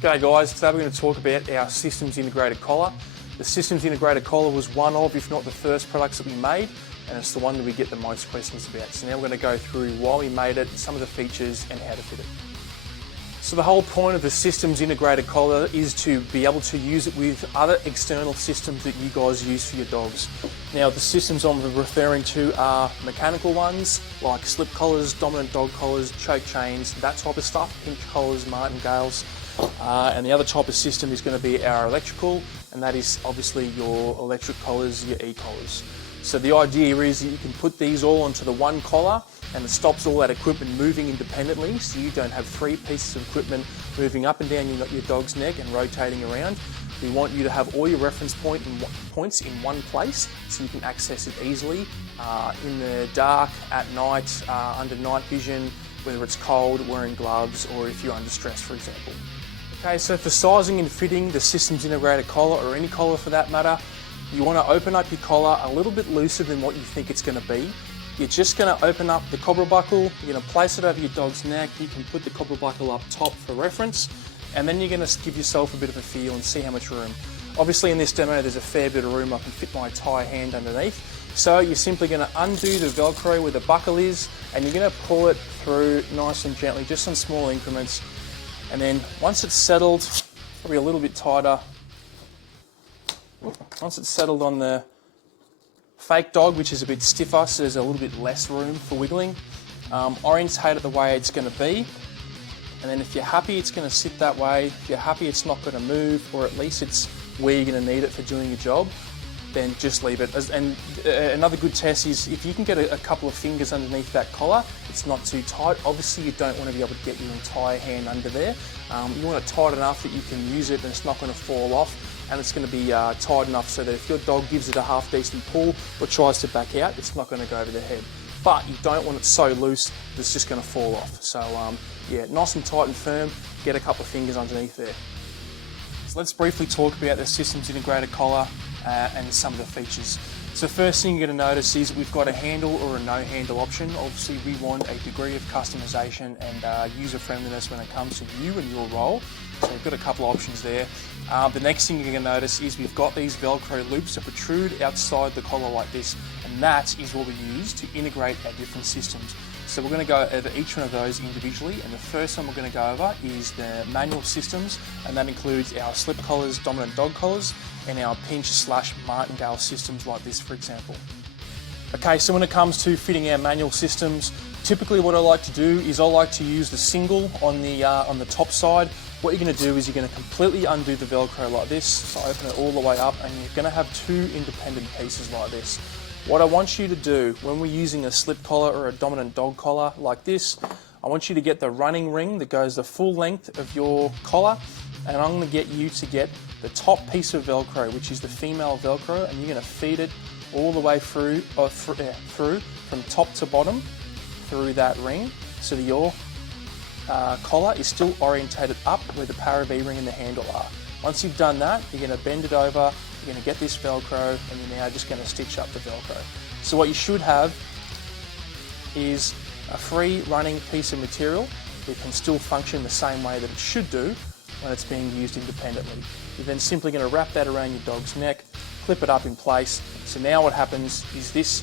G'day guys, today we're going to talk about our systems integrated collar. The systems integrated collar was one of, if not the first products that we made, and it's the one that we get the most questions about. So now we're going to go through why we made it, some of the features and how to fit it. So the whole point of the systems integrated collar is to be able to use it with other external systems that you guys use for your dogs. Now the systems I'm referring to are mechanical ones like slip collars, dominant dog collars, choke chains, that type of stuff, pinch collars, martingales. And the other type of system is going to be our electrical, and that is obviously your electric collars, your e-collars. So the idea is that you can put these all onto the one collar and it stops all that equipment moving independently, so you don't have three pieces of equipment moving up and down your dog's neck and rotating around. We want you to have all your reference points in one place so you can access it easily in the dark, at night, under night vision, whether it's cold, wearing gloves, or if you're under stress, for example. Okay, so for sizing and fitting the systems integrated collar, or any collar for that matter, you want to open up your collar a little bit looser than what you think it's going to be. You're just going to open up the cobra buckle, you're going to place it over your dog's neck, you can put the cobra buckle up top for reference, and then you're going to give yourself a bit of a feel and see how much room. Obviously in this demo there's a fair bit of room, I can fit my entire hand underneath. So you're simply going to undo the Velcro where the buckle is, and you're going to pull it through nice and gently, just on small increments. And then once it's settled, probably a little bit tighter, once it's settled on the fake dog, which is a bit stiffer, so there's a little bit less room for wiggling, orientate it the way it's going to be. And then if you're happy it's going to sit that way, if you're happy it's not going to move, or at least it's where you're going to need it for doing your job, then just leave it. And another good test is if you can get a couple of fingers underneath that collar, it's not too tight. Obviously you don't want to be able to get your entire hand under there. You want it tight enough that you can use it and it's not going to fall off, and it's going to be tight enough so that if your dog gives it a half decent pull or tries to back out, it's not going to go over the head. But you don't want it so loose that it's just going to fall off. So yeah, nice and tight and firm, get a couple of fingers underneath there. So let's briefly talk about the systems integrated collar and some of the features. So first thing you're going to notice is we've got a handle or a no handle option. Obviously we want a degree of customization and user friendliness when it comes to you and your role. So we've got a couple of options there. The next thing you're going to notice is we've got these Velcro loops that protrude outside the collar like this, and that is what we use to integrate our different systems. So we're going to go over each one of those individually, and the first one we're going to go over is the manual systems, and that includes our slip collars, dominant dog collars, and our pinch/martingale systems like this, for example. Okay, so when it comes to fitting our manual systems, typically what I like to do is I like to use the single on the top side. What you're going to do is you're going to completely undo the Velcro like this, so open it all the way up, and you're going to have two independent pieces like this. What I want you to do when we're using a slip collar or a dominant dog collar like this, I want you to get the running ring that goes the full length of your collar, and I'm going to get you to get the top piece of Velcro, which is the female Velcro, and you're going to feed it all the way through from top to bottom through that ring, so that your collar is still orientated up where the para V-ring and the handle are. Once you've done that, you're going to bend it over, you're going to get this Velcro, and you're now just going to stitch up the Velcro. So what you should have is a free running piece of material that can still function the same way that it should do when it's being used independently. You're then simply going to wrap that around your dog's neck, clip it up in place. So now what happens is this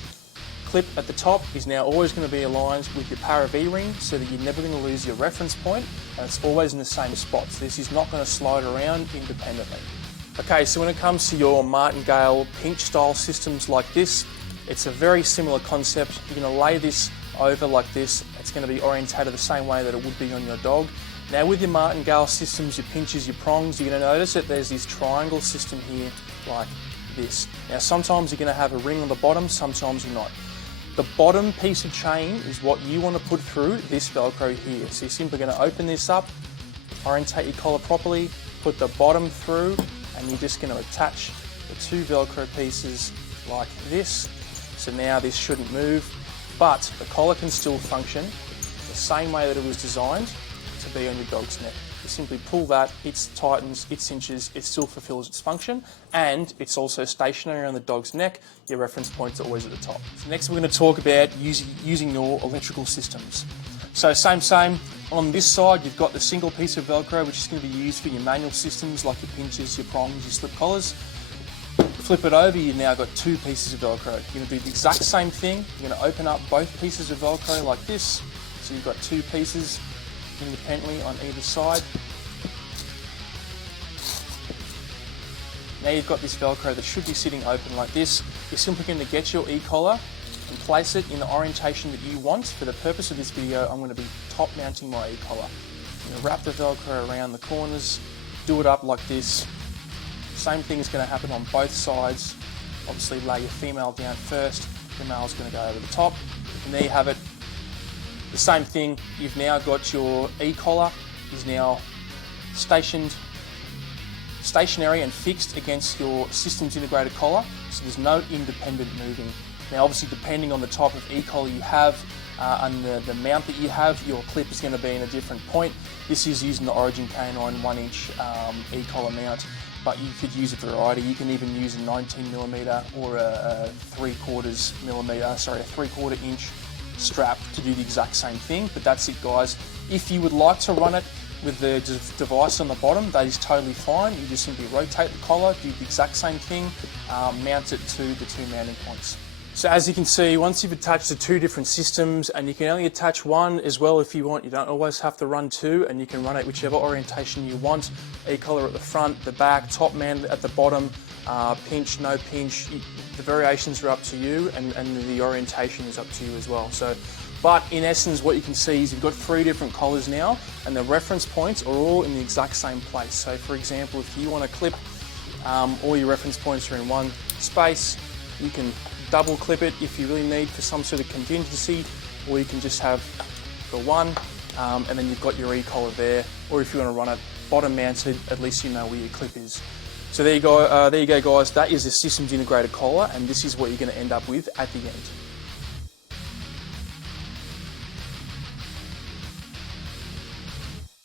clip at the top is now always going to be aligned with your para V-ring, so that you're never going to lose your reference point, and it's always in the same spot. So this is not going to slide around independently. Okay, so when it comes to your martingale pinch style systems like this, it's a very similar concept. You're going to lay this over like this. It's going to be orientated the same way that it would be on your dog. Now with your martingale systems, your pinches, your prongs, you're going to notice that there's this triangle system here like this. Now sometimes you're going to have a ring on the bottom, sometimes you're not. The bottom piece of chain is what you want to put through this Velcro here. So you're simply going to open this up, orientate your collar properly, put the bottom through, and you're just going to attach the two Velcro pieces like this. So now this shouldn't move, but the collar can still function the same way that it was designed to be on your dog's neck. You simply pull that, it tightens, it cinches, it still fulfills its function, and it's also stationary on the dog's neck. Your reference points are always at the top. So next we're going to talk about using your electrical systems. So same, On this side, you've got the single piece of Velcro, which is going to be used for your manual systems like your pinches, your prongs, your slip collars. Flip it over, you've now got 2 pieces of Velcro. You're going to do the exact same thing. You're going to open up both pieces of Velcro like this. So you've got 2 pieces independently on either side. Now you've got this Velcro that should be sitting open like this. You're simply going to get your e-collar and place it in the orientation that you want. For the purpose of this video, I'm going to be top mounting my e-collar. I'm going to wrap the Velcro around the corners, do it up like this. Same thing is going to happen on both sides. Obviously lay your female down first, the male's going to go over the top. And there you have it. The same thing, you've now got your e-collar is now stationary and fixed against your systems integrated collar, so there's no independent moving. Now obviously depending on the type of e-collar you have and the mount that you have, your clip is going to be in a different point. This is using the Origin K9 1-inch e-collar mount, but you could use a variety. You can even use a 19mm or a 3/4 inch strap to do the exact same thing, but that's it guys. If you would like to run it with the device on the bottom, that is totally fine. You just simply rotate the collar, do the exact same thing, mount it to the 2 mounting points. So as you can see, once you've attached the 2 different systems, and you can only attach one as well if you want, you don't always have to run 2, and you can run it whichever orientation you want. E-collar at the front, the back, top mount at the bottom, pinch, no pinch. The variations are up to you, and the orientation is up to you as well. But in essence, what you can see is you've got 3 different collars now, and the reference points are all in the exact same place. So for example, if you want to clip, all your reference points are in one space. You can double clip it if you really need for some sort of contingency, or you can just have the one, and then you've got your e-collar there. Or if you want to run it bottom mounted, at least you know where your clip is. So there you go guys, that is a systems integrated collar, and this is what you're going to end up with at the end.